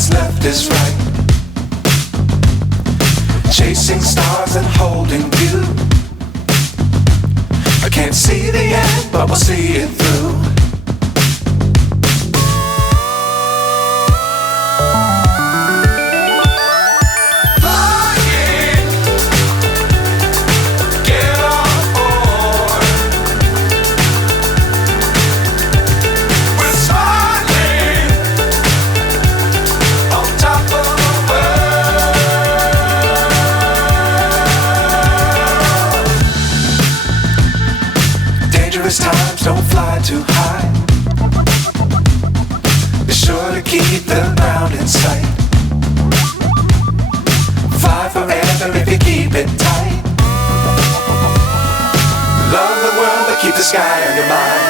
what's left is right. Chasing stars and holding you. I can't see the end, but we'll see it through. Times don't fly too high. Be sure to keep the ground in sight. Fly forever if you keep it tight. Love the world but keep the sky on your mind.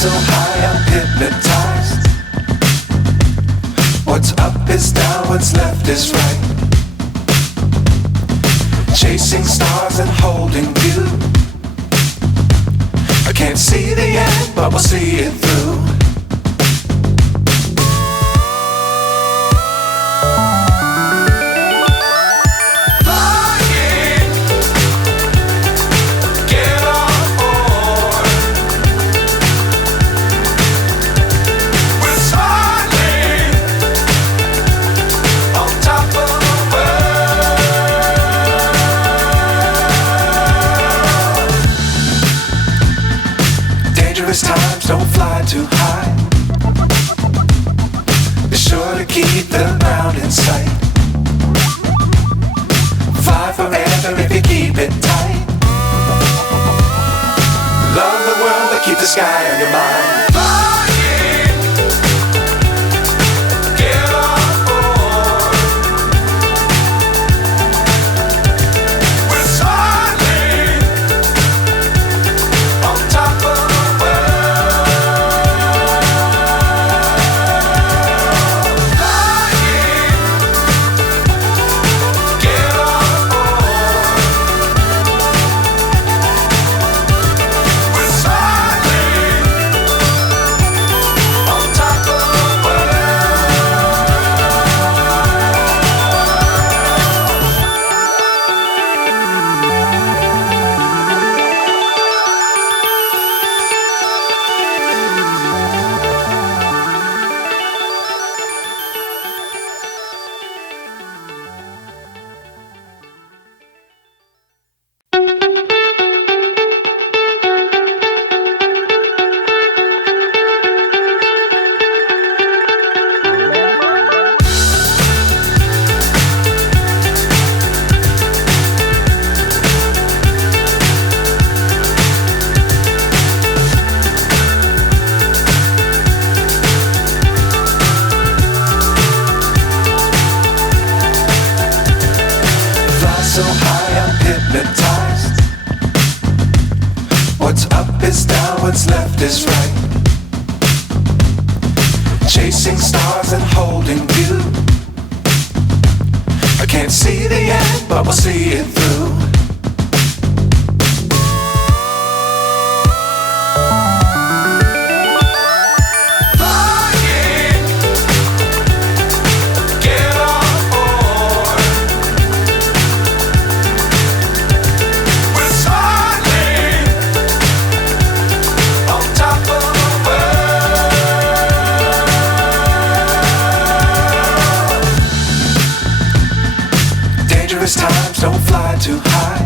So high I'm hypnotized. What's up is down, what's left is right. Chasing stars and holding you. I can't see the end, but we'll see it through. Times don't fly too high. Be sure to keep the ground in sight. Fly forever if you keep it tight. Love the world but keep the sky on your mind. So high I'm hypnotized. What's up is down, what's left is right. Chasing stars and holding you. I can't see the end, but we'll see it through. don't fly too high.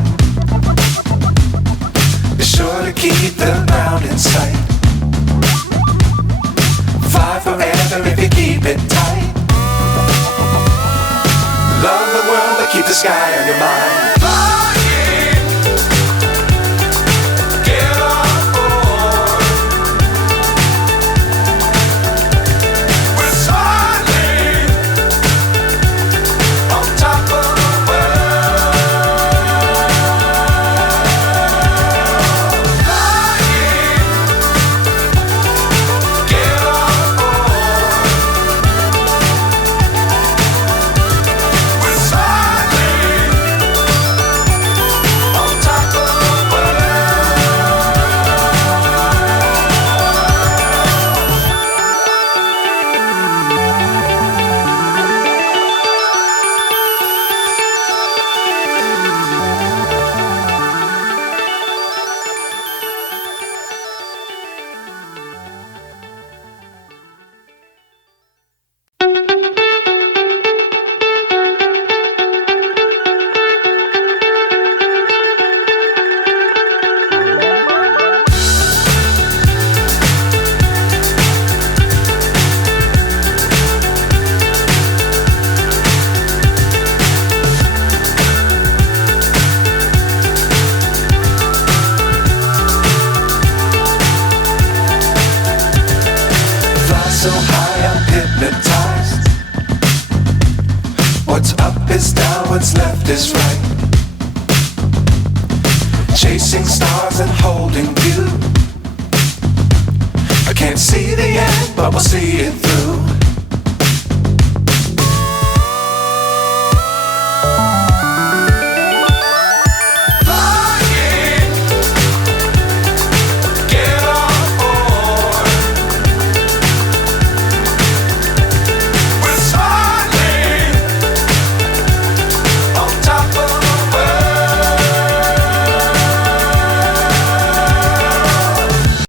Be sure to keep the ground in sight. Fly forever if you keep it tight. Love the world but keep the sky on your mind. Flying, get on board. We're soaring on top of the world. Flying, get on board. We're soaring on top of the world. Fly so high I'm hypnotized. What's up is down, what's left is right. Chasing stars and holding you. I can't see the end, but we'll see it through.